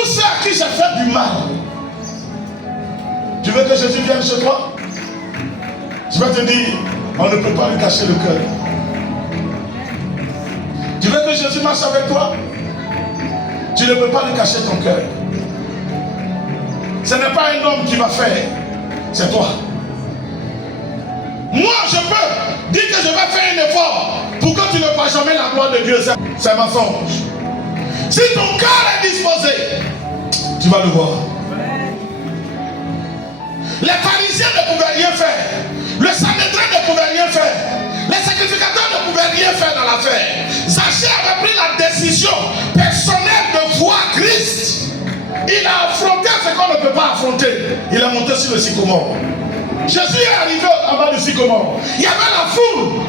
tous ceux à qui j'ai fait du mal. Tu veux que Jésus vienne chez toi? Je vais te dire, on ne peut pas lui cacher le cœur. Tu veux que Jésus marche avec toi? Tu ne peux pas lui cacher ton cœur. Ce n'est pas un homme qui va faire, c'est toi. Moi, je peux dire que je vais faire un effort pour que tu ne vois jamais la gloire de Dieu. C'est un mensonge. Si ton cœur est disposé, tu vas le voir. Les pharisiens ne pouvaient rien faire. Le Sanhédrin ne pouvait rien faire. Les sacrificateurs ne pouvaient rien faire dans l'affaire. Zaché avait pris la décision personnelle de voir Christ. Il a affronté ce qu'on ne peut pas affronter. Il est monté sur le sycomore. Jésus est arrivé en bas du sycomore. Il y avait la foule.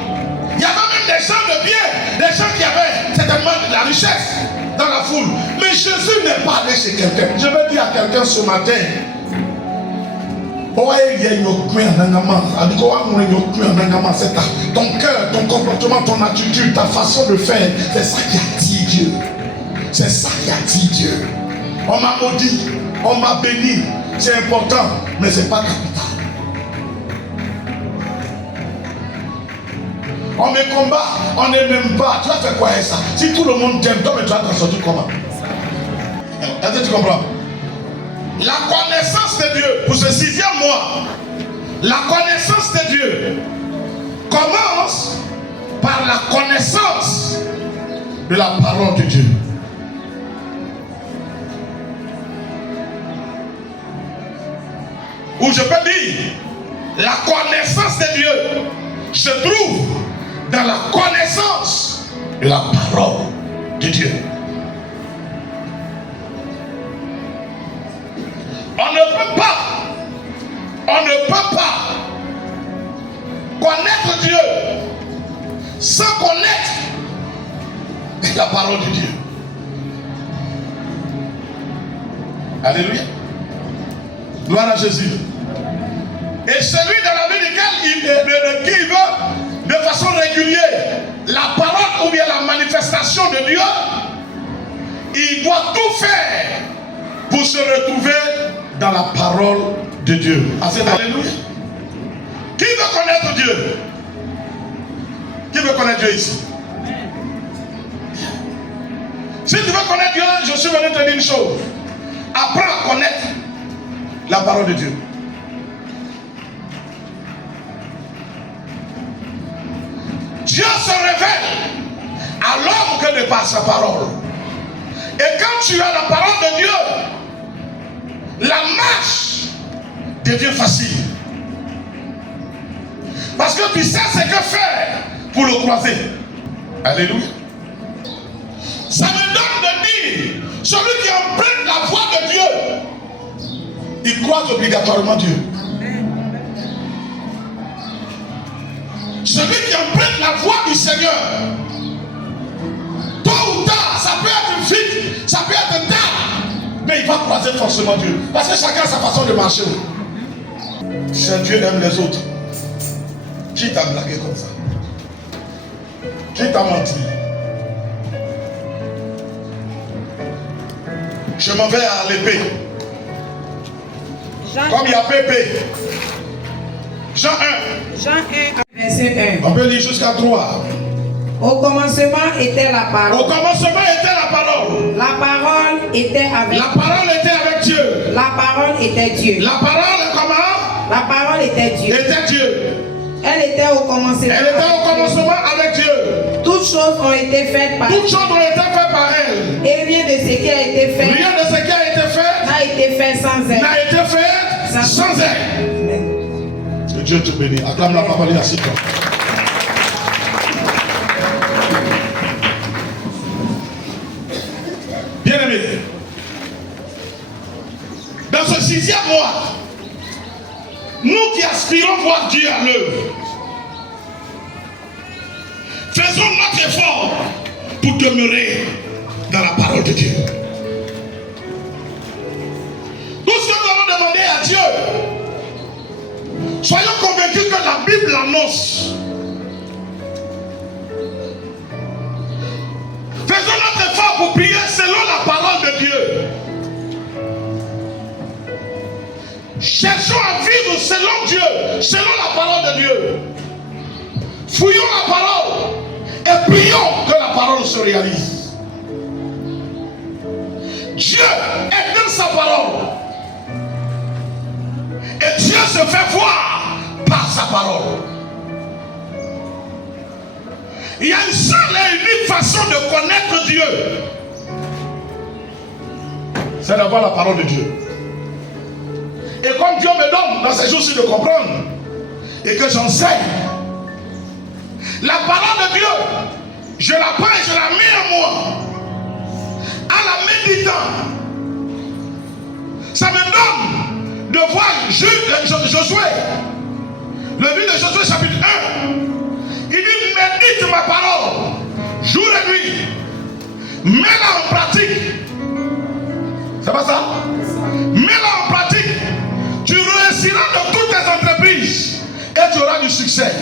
Il y avait même des gens de bien. Des gens qui avaient certainement de la richesse dans la foule. Mais Jésus n'est pas allé chez quelqu'un. Je vais dire à quelqu'un ce matin. Ton cœur, ton comportement, ton attitude, ta façon de faire, c'est ça qui attire Dieu. C'est ça qui attire Dieu. On m'a maudit, on m'a béni, c'est important, mais c'est pas capital. On me combat, on ne m'aime pas. Tu vas faire quoi avec ça? Si tout le monde t'aime, toi, mais tu vas t'en sortir comment? Est-ce que tu comprends? La connaissance de Dieu, pour ce 6e mois, la connaissance de Dieu commence par la connaissance de la parole de Dieu. Ou je peux dire, la connaissance de Dieu se trouve dans la connaissance de la parole de Dieu. On ne peut pas connaître Dieu sans connaître la parole de Dieu. Alléluia. Gloire à Jésus. Et celui dans la vie duquel qui veut de façon régulière la parole ou bien la manifestation de Dieu, il doit tout faire pour se retrouver dans la parole de Dieu. Alléluia. Qui veut connaître Dieu? Qui veut connaître Dieu ici? Si tu veux connaître Dieu, je suis venu te dire une chose. Apprends à connaître la parole de Dieu. Dieu se révèle à l'homme que de par sa parole. Et quand tu as la parole de Dieu, la marche devient facile. Parce que tu sais ce que faire pour le croiser. Alléluia. Ça me donne de dire, celui qui emprunte la voie de Dieu, il croise obligatoirement Dieu. Celui qui emprunte la voie du Seigneur, tôt ou tard, ça peut être vite, ça peut être tard, mais il va croiser forcément Dieu. Parce que chacun a sa façon de marcher. Si Dieu aime les autres, qui t'a blagué comme ça? Qui t'a menti? Je m'en vais à l'épée. Comme il y a Pépé. Jean 1. Jean 1, verset 1. On peut lire jusqu'à 3. Au commencement était la parole. Au commencement était la parole. La parole était avec La parole était avec Dieu. La parole était Dieu. La parole comment? La parole était Dieu. Était Dieu. Elle était au commencement. Elle était au commencement avec Dieu. Toutes choses ont été faites par Toutes choses ont été faites par elle. Et rien de ce qui a été fait Rien de ce qui a été fait n'a été fait sans elle. n'a été fait sans elle. Que Dieu te bénisse. Acclame la parole et assieds-toi. Bien-aimé, dans ce 6e mois, nous qui aspirons voir Dieu à l'œuvre, faisons notre effort pour demeurer dans la parole de Dieu. Tout ce que nous allons demander à Dieu, soyons convaincus que la Bible annonce. Faisons notre effort pour prier selon la parole de Dieu. Fouillons la parole et prions que la parole se réalise. Dieu est dans sa parole. Et Dieu se fait voir par sa parole. Il y a une seule et unique façon de connaître Dieu. C'est d'avoir la parole de Dieu. Et comme Dieu me donne dans ces jours-ci de comprendre et que j'enseigne, la parole de Dieu, je la prends et je la mets en moi. En la méditant, ça me donne de voir Josué. Le livre de Josué chapitre 1. Il dit médite ma parole jour et nuit. Mets-la en pratique. C'est pas ça? Mets-la en pratique. Tu réussiras dans toutes tes entreprises et tu auras du succès.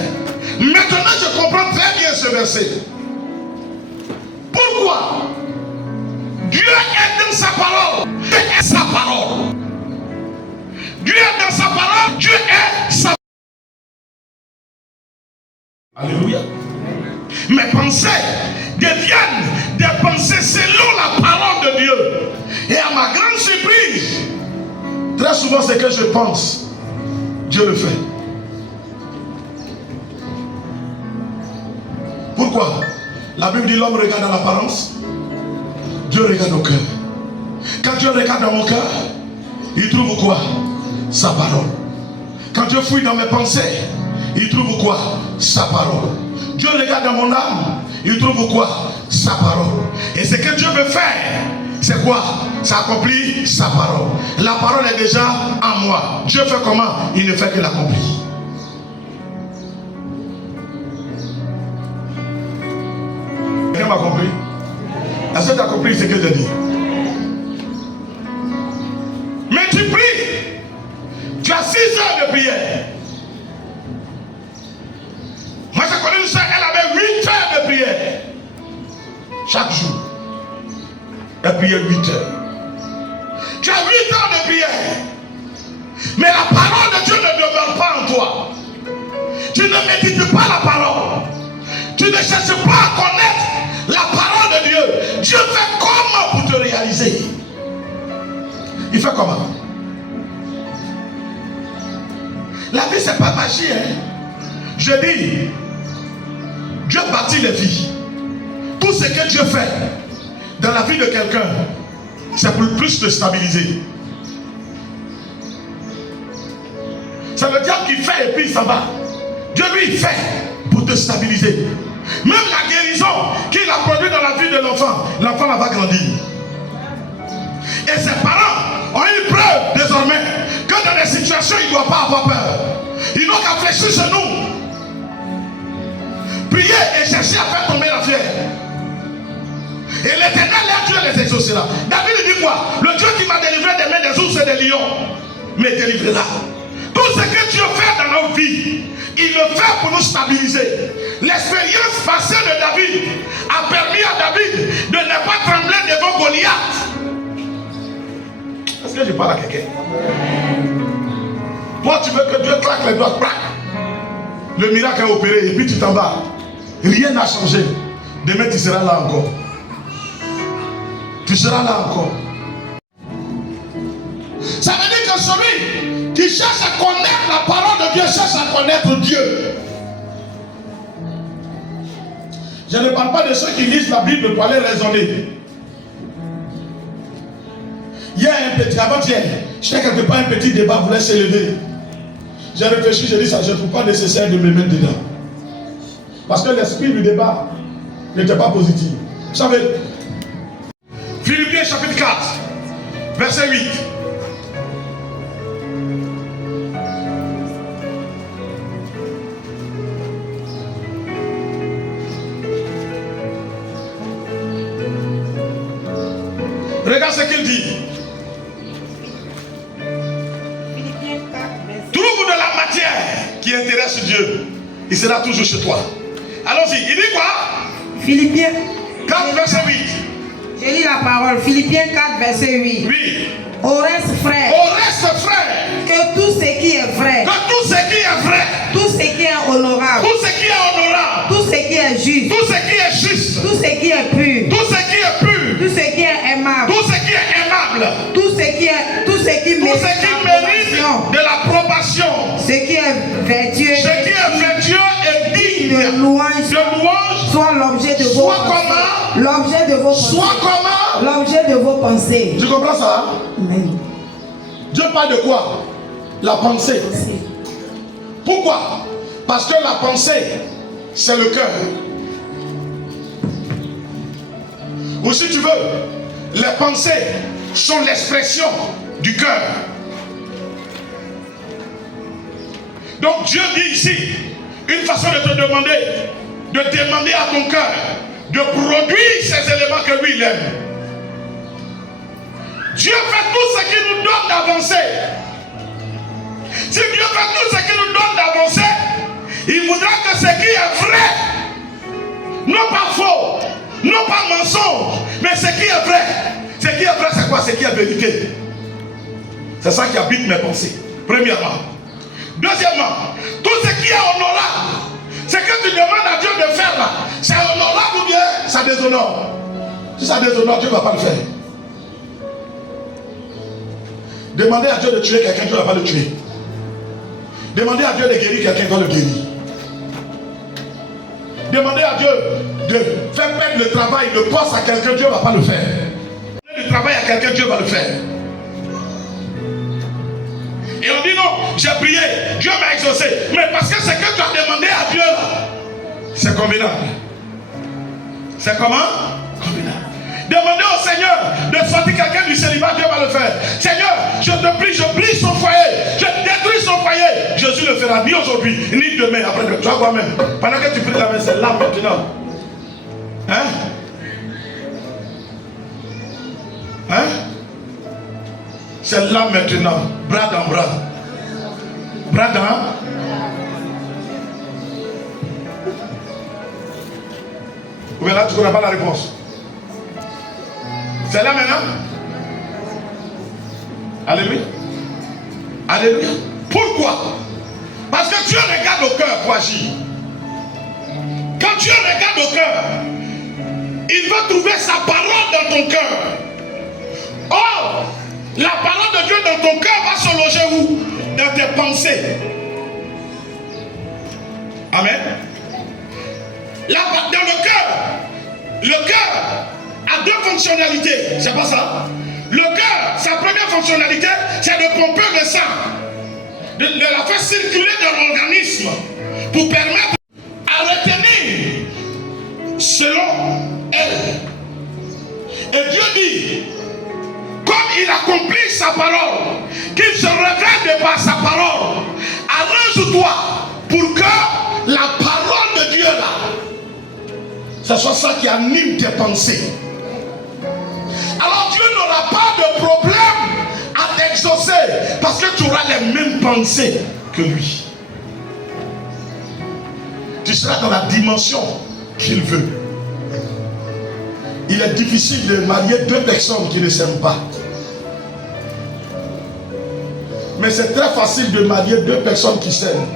Maintenant, je comprends très bien ce verset. Pourquoi? Dieu est dans sa parole. Dieu est sa parole. Dieu est dans sa parole. Dieu est sa parole. Alléluia. Mes pensées deviennent des pensées selon la parole de Dieu. Et à ma grande surprise, très souvent ce que je pense, Dieu le fait. Pourquoi? La Bible dit l'homme regarde à l'apparence, Dieu regarde au cœur. Quand Dieu regarde dans mon cœur, il trouve quoi? Sa parole. Quand Dieu fouille dans mes pensées, il trouve quoi? Sa parole. Dieu regarde dans mon âme, il trouve quoi? Sa parole. Et ce que Dieu veut faire, c'est quoi? Ça accomplit sa parole. La parole est déjà en moi. Dieu fait comment? Il ne fait que l'accomplir. Quelqu'un m'a compris? Est-ce que tu as compris ce que j'ai dit? Mais tu pries. Tu as 6 heures de prière. Moi j'ai connu une soeur, elle avait 8 heures de prière. Chaque jour. Elle priait 8 heures. Tu as 8 heures de prière. Mais la parole de Dieu ne demeure pas en toi. Tu ne médites pas la parole. Tu ne cherches pas à connaître la parole de Dieu. Dieu fait comment pour te réaliser? Il fait comment? La vie c'est pas magie, hein? Je dis, Dieu bâtit les vies. Tout ce que Dieu fait dans la vie de quelqu'un, c'est pour plus te stabiliser. C'est le diable qui fait et puis il s'en va. Dieu lui il fait pour te stabiliser. Même la guérison qu'il a produite dans la vie de l'enfant, l'enfant va grandir. Et ses parents ont une preuve désormais que dans des situations il ne doit pas avoir peur. Ils n'ont qu'à fléchir chez nous. Prier et chercher à faire tomber la fièvre. Et l'Éternel est Dieu les exaucera. David dit quoi? Le Dieu qui m'a délivré des mains des ours et des lions me délivrera. Tout ce que Dieu fait dans nos vies, il le fait pour nous stabiliser. L'expérience passée de David a permis à David de ne pas trembler devant Goliath. Est-ce que je parle à quelqu'un? Toi tu veux que Dieu claque les doigts, crac. Le miracle est opéré et puis tu t'en vas. Rien n'a changé. Demain tu seras là encore. Tu seras là encore. Ça veut dire que celui qui cherche à connaître la parole de Dieu cherche à connaître Dieu. Je ne parle pas de ceux qui lisent la Bible pour aller raisonner. Il y a un petit, avant-hier, j'étais quelque part, un petit débat voulait s'élever. J'ai réfléchi, j'ai dit ça, je ne trouve pas nécessaire de me mettre dedans. Parce que l'esprit du débat n'était pas positif. Vous savez, Philippiens chapitre 4, verset 8. Regarde ce qu'il dit. Trouve de la matière qui intéresse Dieu. Il sera toujours chez toi. Allons-y. Il dit quoi? Philippiens 4, verset 8. Je lis la parole. Philippiens 4, verset 8. Oui. Au reste, frère, Que tout ce qui est vrai, tout ce qui est vrai, tout ce qui est honorable, tout ce qui est honorable, est juste, tout ce qui est juste, tout ce qui est pur, tout ce qui est pur, tout ce qui est aimable, tout ce qui est aimable, tout ce qui tout ce qui mérite de l'approbation, ce qui est vertueux, ce qui est vertueux et digne de louange, soit l'objet de vos pensées. L'objet de vos pensées. Soit comment? L'objet de vos pensées. Tu comprends ça? Amen. Dieu parle de quoi? La pensée. Pourquoi? Parce que la pensée, c'est le cœur. Ou si tu veux, les pensées sont l'expression du cœur. Donc Dieu dit ici, une façon de te demander, à ton cœur de produire ces éléments que lui il aime. Dieu fait tout ce qui nous donne d'avancer. Si Dieu fait tout ce qui nous donne d'avancer, il voudra que ce qui est vrai, non pas faux, non pas mensonge, mais ce qui est vrai. Ce qui est vrai, c'est quoi? Ce qui est vérité. C'est ça qui habite mes pensées, premièrement. Deuxièmement, tout ce qui est honorable, ce que tu demandes à Dieu de faire là, c'est honorable ou bien ça déshonore? Si ça déshonore, Dieu ne va pas le faire. Demandez à Dieu de tuer quelqu'un, Dieu ne va pas le tuer. Demandez à Dieu de guérir quelqu'un, il va le guérir. Demandez à Dieu de faire perdre le travail, le poste à quelqu'un, Dieu ne va pas le faire. Donner du travail à quelqu'un, Dieu va le faire. Et on dit non, j'ai prié, Dieu m'a exaucé. Mais parce que ce que tu as demandé à Dieu là, c'est convenable. C'est comment? Convenable. Demandez au Seigneur de sortir quelqu'un du célibat, Dieu va le faire. Seigneur, je te prie, je brise son foyer, je détruis son foyer. Jésus le fera ni aujourd'hui, ni demain, après demain. Tu vas voir même. Pendant que tu pries la main, c'est là maintenant. Hein? Hein? C'est là maintenant, bras dans bras. Bras dans. Ou bien là, tu ne connais pas la réponse. C'est là maintenant. Alléluia. Alléluia. Pourquoi? Parce que Dieu regarde au cœur pour agir. Quand Dieu regarde au cœur, il va trouver sa parole dans ton cœur. Or, la parole de Dieu dans ton cœur va se loger où? Dans tes pensées. Amen. Dans le cœur a deux fonctionnalités. C'est pas ça? Le cœur, sa première fonctionnalité, c'est de pomper le sang, de la faire circuler dans l'organisme pour permettre à retenir selon elle. Et Dieu dit, comme il accomplit sa parole, qu'il se révèle de par sa parole, arrange-toi pour que la parole de Dieu là, ce soit ça qui anime tes pensées. Alors Dieu n'aura pas de problème à t'exaucer parce que tu auras les mêmes pensées que lui. Tu seras dans la dimension qu'il veut. Il est difficile de marier deux personnes qui ne s'aiment pas. Mais c'est très facile de marier deux personnes qui s'aiment.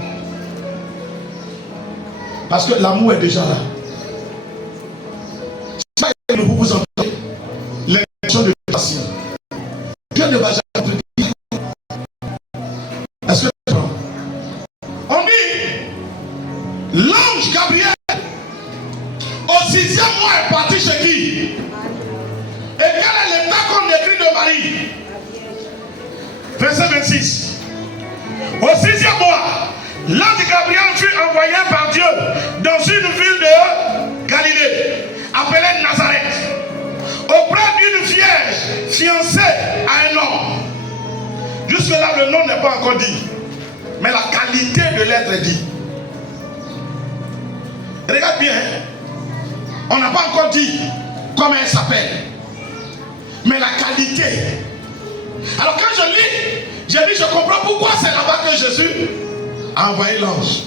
Parce que l'amour est déjà là. C'est pas que vous vous entendez. L'intention de passer. Dieu ne va jamais te dire. Est-ce que tu comprends? On dit, l'ange Gabriel, au 6e mois, est parti chez qui? Et quel est l'état qu'on écrit de Marie? Verset 26. Au 6e mois, l'ange Gabriel fut envoyé par Dieu dans une ville de Galilée, appelée Nazareth, auprès d'une vierge fiancée à un homme. Jusque-là, le nom n'est pas encore dit, mais la qualité de l'être est dit. Regarde bien, on n'a pas encore dit comment elle s'appelle, mais la qualité. Alors quand je lis, j'ai dit, je comprends pourquoi c'est là-bas que Jésus a envoyé l'ange.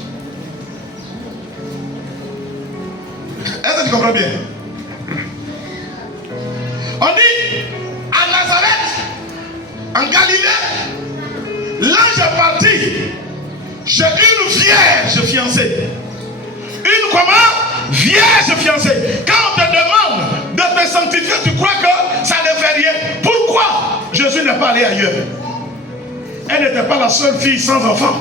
Est-ce que tu comprends bien? On dit, à Nazareth, en Galilée, l'ange est parti chez une vierge fiancée. Une comment? vierge fiancée. Quand on te demande de te sanctifier, tu crois que ça ne fait rien. Pourquoi Jésus n'est pas allé ailleurs? Elle n'était pas la seule fille sans enfant.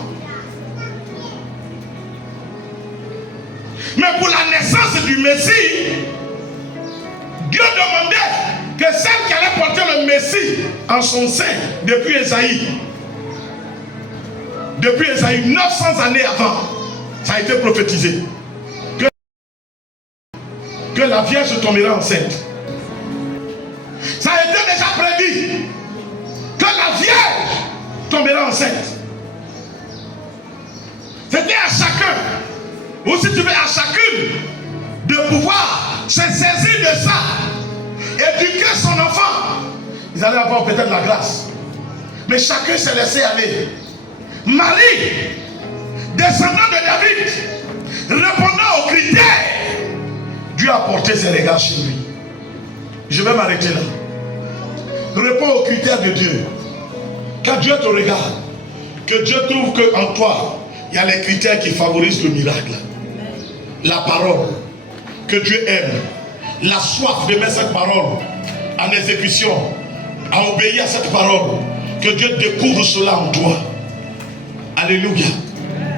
Mais pour la naissance du Messie, Dieu demandait que celle qui allait porter le Messie en son sein depuis Ésaïe, 900 années avant, ça a été prophétisé que la Vierge tombera enceinte. Ça a été déjà prédit que la Vierge tombera enceinte. C'était à chacun, ou si tu veux à chacune, de pouvoir se saisir de ça, éduquer son enfant. Ils allaient avoir peut-être la grâce, mais chacun s'est laissé aller. Marie, descendant de David, répondant aux critères, Dieu a porté ses regards chez lui. Je vais m'arrêter là. Réponds aux critères de Dieu. Quand Dieu te regarde, que Dieu trouve qu'en toi, il y a les critères qui favorisent le miracle. La parole que Dieu aime, la soif de mettre cette parole en exécution, à obéir à cette parole, que Dieu découvre cela en toi. Alléluia.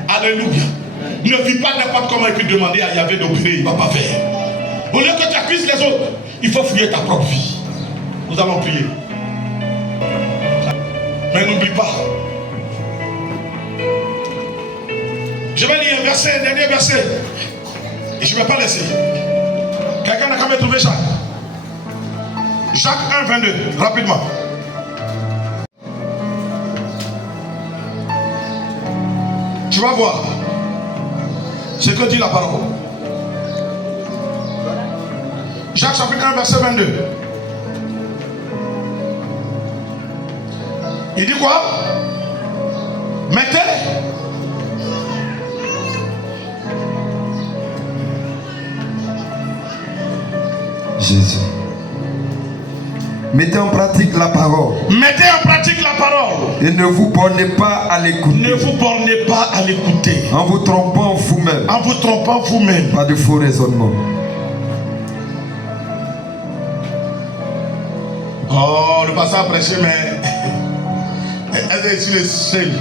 Alléluia. Ne vis pas n'importe comment et puis demander à Yahvé d'opérer, il ne va pas faire. Au lieu que tu accuses les autres, il faut fouiller ta propre vie. Nous allons prier. Mais n'oublie pas. Je vais lire un verset, un dernier verset. Et je ne vais pas laisser. Quelqu'un n'a qu'à me trouver Jacques. Jacques 1, 22, rapidement. Tu vas voir ce que dit la parole. Jacques chapitre 1, verset 22. Il dit quoi? Mettez. Jésus. Mettez en pratique la parole. Mettez en pratique la parole. Et ne vous bornez pas à l'écouter. Ne vous bornez pas à l'écouter. En vous trompant vous-même. En vous trompant vous-même. Pas de faux raisonnements. Oh, le pasteur a prêché, mais elle est sur le ciel.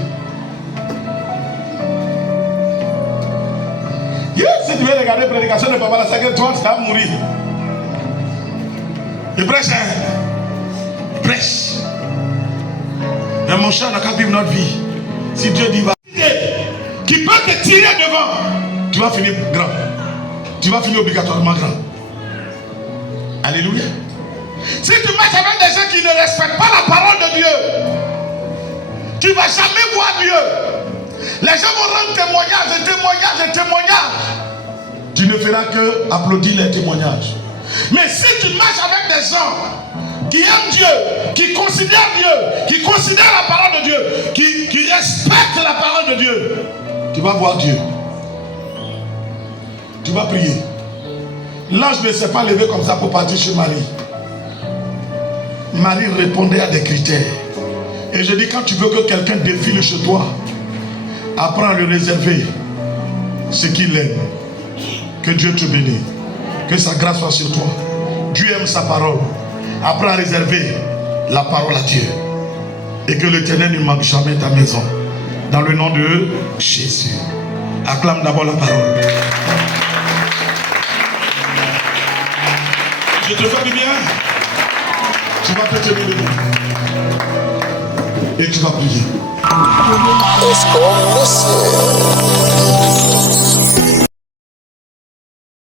Si tu veux regarder la prédication de Papa la Sacrée, toi, tu vas mourir. Il prêche, hein? Il prêche. Mais mon cher, on n'a qu'à vivre notre vie. Si Dieu dit va, qui peut te tirer devant, tu vas finir grand. Tu vas finir obligatoirement grand. Alléluia. Si tu marches avec des gens qui ne respectent pas la parole de Dieu, tu ne vas jamais voir Dieu. Les gens vont rendre témoignage. Tu ne feras que applaudir les témoignages. Mais si tu marches avec des gens qui aiment Dieu, qui considèrent Dieu, qui considèrent la parole de Dieu, qui respectent la parole de Dieu, tu vas voir Dieu. Tu vas prier. L'ange ne s'est pas levé comme ça pour partir chez Marie. Marie répondait à des critères. Et je dis, quand tu veux que quelqu'un défile chez toi, apprends à lui réserver ce qu'il aime. Que Dieu te bénisse. Que sa grâce soit sur toi. Dieu aime sa parole. Apprends à réserver la parole à Dieu. Et que l'Éternel ne manque jamais ta maison. Dans le nom de Jésus. Acclame d'abord la parole. Je te fais du bien. Tu vas te tenir debout. Et tu vas prier.